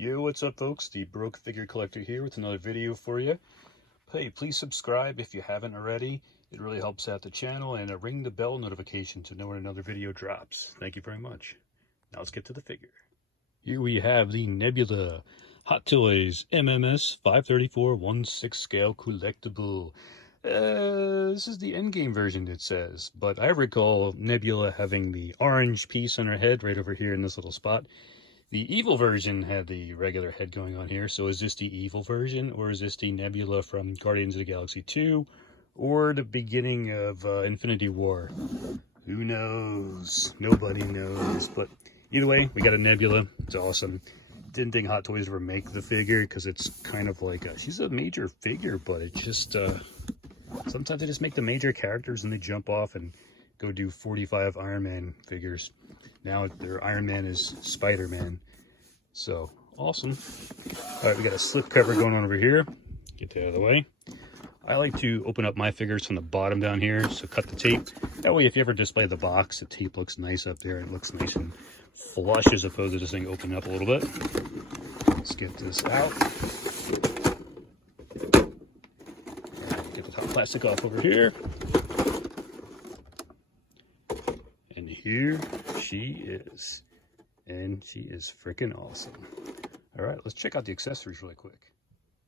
Yo, what's up folks? The Broke Figure Collector here with another video for you. Hey, please subscribe if you haven't already. It really helps out the channel, and ring the bell notification to know when another video drops. Thank you very much. Now let's get to the figure. Here we have the Nebula Hot Toys MMS534 1/6 scale collectible. This is the Endgame version, it says, but I recall Nebula having the orange piece on her head right over here in this little spot. The evil version had the regular head going on here, so is this the evil version, or is this the Nebula from Guardians of the Galaxy 2, or the beginning of Infinity War? Who knows? Nobody knows, but either way, we got a Nebula. It's awesome. Didn't think Hot Toys ever make the figure, because it's kind of like, she's a major figure, but it just, sometimes they just make the major characters and they jump off and go do 45 Iron Man figures. Now their Iron Man is Spider-Man. So, awesome. Alright, we got a slip cover going on over here. Get that out of the way. I like to open up my figures from the bottom down here, so cut the tape. That way if you ever display the box, the tape looks nice up there. It looks nice and flush as opposed to this thing opening up a little bit. Let's get this out. Get the top plastic off over here. And here she is. And she is freaking awesome. Alright, let's check out the accessories really quick.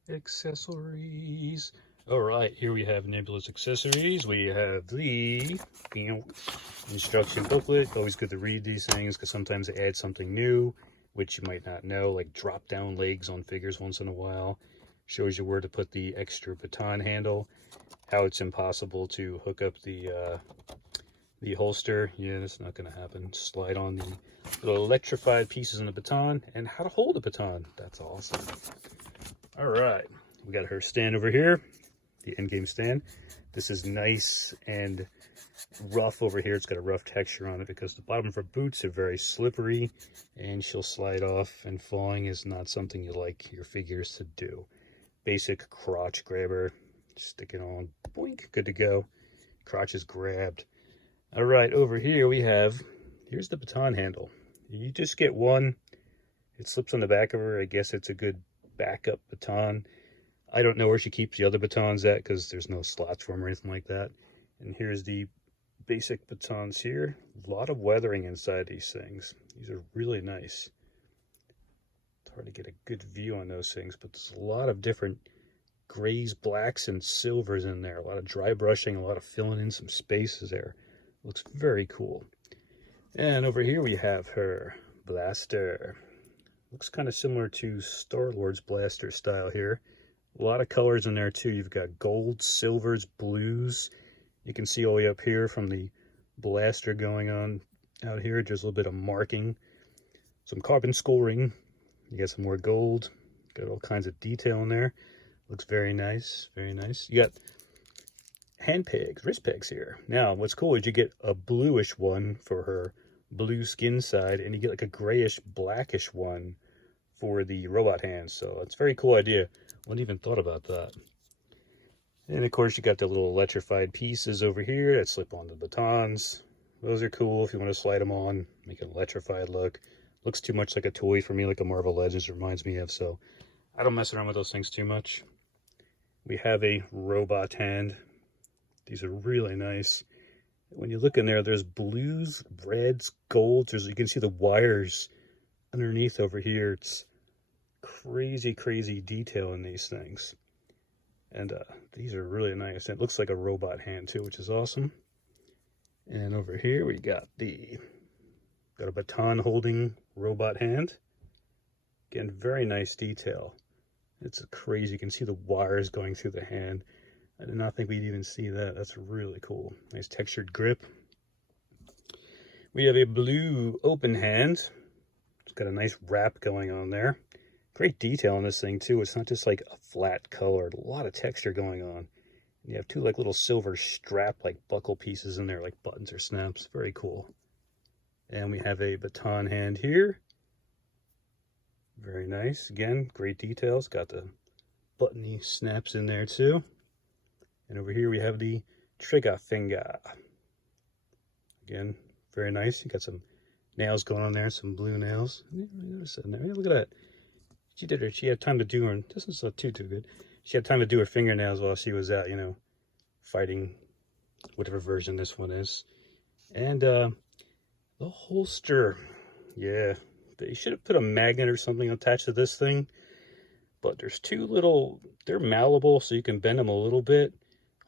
Accessories. Alright, here we have Nebula's accessories. We have the instruction booklet. Always good to read these things because sometimes they add something new, which you might not know, like drop down legs on figures once in a while. Shows you where to put the extra baton handle, how it's impossible to hook up the holster. Yeah, that's not going to happen. Slide on the little electrified pieces in the baton, and how to hold the baton. That's awesome. All right, we got her stand over here, the Endgame stand. This is nice and rough over here. It's got a rough texture on it because the bottom of her boots are very slippery, and she'll slide off, and falling is not something you like your figures to do. Basic crotch grabber. Stick it on. Boink. Good to go. Crotch is grabbed. All right, over here we have, here's the baton handle. You just get one. It slips on the back of her. I guess it's a good backup baton. I don't know where she keeps the other batons at because there's no slots for them or anything like that. And here's the basic batons here. A lot of weathering inside these things. These are really nice. It's hard to get a good view on those things, but there's a lot of different grays, blacks, and silvers in there. A lot of dry brushing, a lot of filling in some spaces there. Looks very cool. And over here we have her blaster. Looks kind of similar to Star-Lord's blaster style here. A lot of colors in there too. You've got gold, silvers, blues. You can see all the way up here from the blaster going on out here. Just a little bit of marking. Some carbon scoring. You got some more gold. Got all kinds of detail in there. Looks very nice, very nice. You got hand pegs, wrist pegs here. Now, what's cool is you get a bluish one for her blue skin side, and you get like a grayish, blackish one for the robot hands. So it's a very cool idea. Wouldn't even thought about that. And of course, you got the little electrified pieces over here that slip on the batons. Those are cool if you want to slide them on, make an electrified look. Looks too much like a toy for me, like a Marvel Legends reminds me of, so I don't mess around with those things too much. We have a robot hand. These are really nice. When you look in there, there's blues, reds, golds. You can see the wires underneath over here. It's crazy, crazy detail in these things. And these are really nice. And it looks like a robot hand too, which is awesome. And over here we got a baton holding robot hand. Again, very nice detail. It's crazy. You can see the wires going through the hand. I did not think we'd even see that. That's really cool. Nice textured grip. We have a blue open hand. It's got a nice wrap going on there. Great detail on this thing too. It's not just like a flat color. A lot of texture going on. You have two like little silver strap like buckle pieces in there, like buttons or snaps. Very cool. And we have a baton hand here. Very nice. Again, great details. Got the buttony snaps in there too. And over here we have the trigger finger. Again, very nice. You got some nails going on there, some blue nails. Look at that. She had time to do her, this is not too good. She had time to do her fingernails while she was out, you know, fighting whatever version this one is. And the holster, yeah, they should have put a magnet or something attached to this thing. But there's two little, they're malleable, so you can bend them a little bit.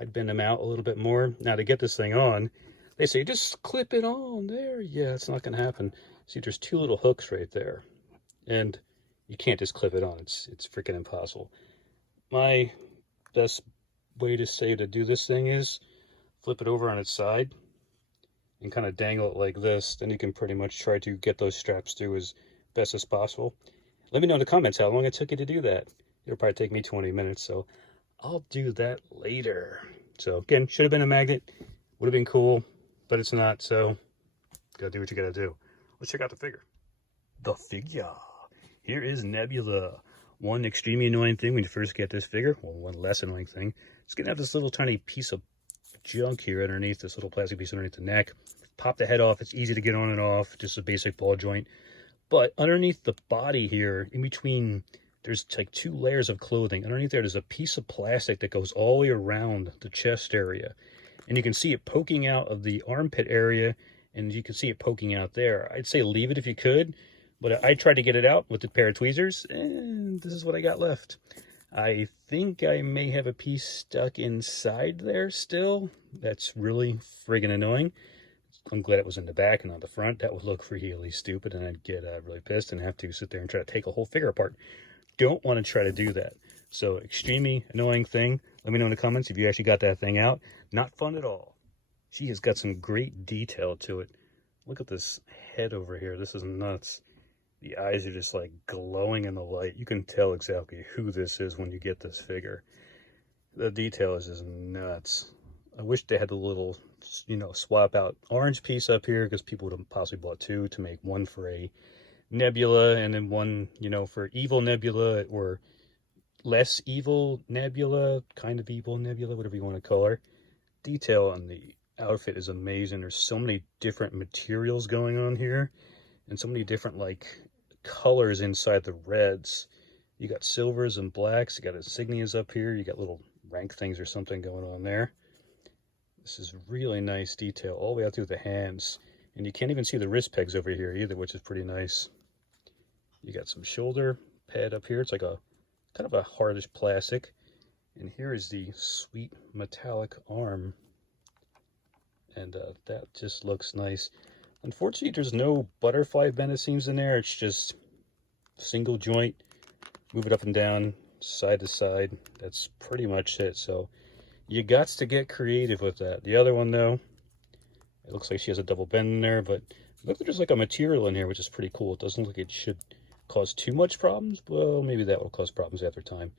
I'd bend them out a little bit more. Now to get this thing on, they say just clip it on there. Yeah, it's not going to happen. See, there's two little hooks right there, and you can't just clip it on. It's freaking impossible. My best way to say to do this thing is flip it over on its side and kind of dangle it like this. Then you can pretty much try to get those straps through as best as possible. Let me know in the comments how long it took you to do that. It'll probably take me 20 minutes, so I'll do that later. So again, should have been a magnet. Would have been cool, but it's not, so gotta do what you gotta do. Let's check out the figure. The figure. Here is Nebula. One extremely annoying thing when you first get this figure, well, one less annoying thing, it's gonna have this little tiny piece of junk here underneath, this little plastic piece underneath the neck. Pop the head off, it's easy to get on and off, just a basic ball joint. But underneath the body here, in between, there's like two layers of clothing. Underneath there's a piece of plastic that goes all the way around the chest area. And you can see it poking out of the armpit area, and you can see it poking out there. I'd say leave it if you could, but I tried to get it out with a pair of tweezers, and this is what I got left. I think I may have a piece stuck inside there still. That's really friggin' annoying. I'm glad it was in the back and not the front. That would look really stupid, and I'd get really pissed and have to sit there and try to take a whole figure apart. Don't want to try to do that. So extremely annoying thing. Let me know in the comments if you actually got that thing out. Not fun at all. She has got some great detail to it. Look at this head over here. This is nuts. The eyes are just like glowing in the light. You can tell exactly who this is when you get this figure. The detail is just nuts. I wish they had a little, you know, swap out orange piece up here, because people would have possibly bought two to make one for a Nebula and then one, you know, for evil Nebula or less evil Nebula, kind of evil Nebula, whatever you want to call her. Detail on the outfit is amazing. There's so many different materials going on here and so many different like colors inside the reds. You got silvers and blacks, you got insignias up here, you got little rank things or something going on there. This is really nice detail all the way out through the hands. And you can't even see the wrist pegs over here either, which is pretty nice. You got some shoulder pad up here. It's like a kind of a hardish plastic. And here is the sweet metallic arm. And that just looks nice. Unfortunately, there's no butterfly bend, it seems, in there. It's just single joint. Move it up and down, side to side. That's pretty much it. So you got to get creative with that. The other one, though, it looks like she has a double bend in there, but look, there's like a material in here, which is pretty cool. It doesn't look like it should cause too much problems. Well, maybe that will cause problems after time.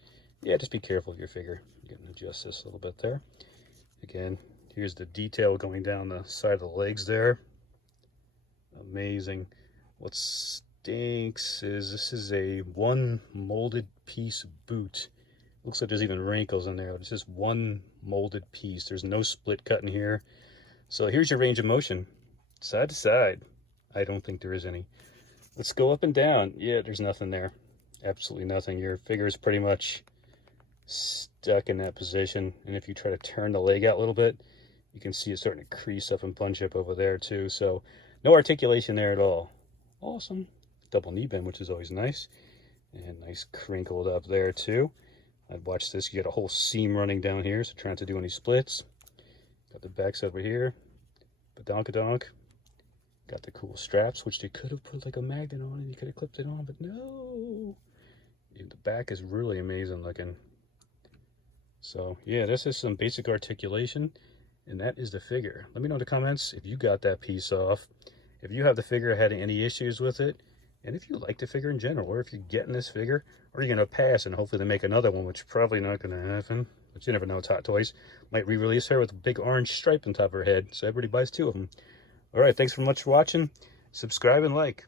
Yeah, just be careful of your figure. You can adjust this a little bit there. Again, here's the detail going down the side of the legs there. Amazing. What stinks is this is a one molded piece boot. Looks like there's even wrinkles in there. It's just one molded piece. There's no split cut in here. So here's your range of motion. Side to side. I don't think there is any. Let's go up and down. Yeah, there's nothing there. Absolutely nothing. Your figure is pretty much stuck in that position. And if you try to turn the leg out a little bit, you can see it starting to crease up and bunch up over there too. So no articulation there at all. Awesome. Double knee bend, which is always nice. And nice crinkled up there too. I'd watch this. You got a whole seam running down here, so try not to do any splits. Got the backs over here. Badonkadonk. Got the cool straps, which they could have put like a magnet on and you could have clipped it on, but no. The back is really amazing looking. So yeah, this is some basic articulation, and that is the figure. Let me know in the comments if you got that piece off, if you have the figure, had any issues with it, and if you like the figure in general, or if you're getting this figure, or you're going to pass and hopefully they make another one, which is probably not going to happen. But you never know, it's Hot Toys. Might re-release her with a big orange stripe on top of her head, so everybody buys two of them. All right, thanks very much for watching. Subscribe and like.